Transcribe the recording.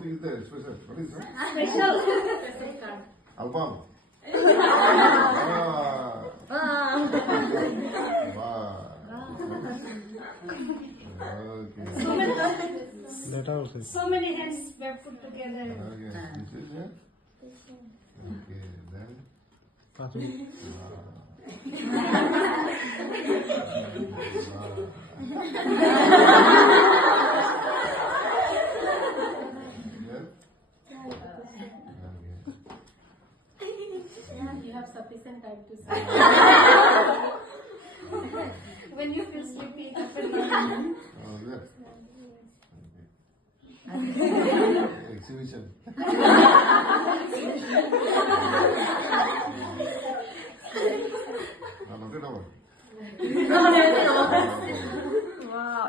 something is there special. What is that? Special. Album. Wow. Okay. That also. So many hands were put together. Okay. This is it. Okay. Then. You have sufficient time to say. When you feel sleepy, open your eyes. Oh, yes. Exhibition. Nothing over. Wow,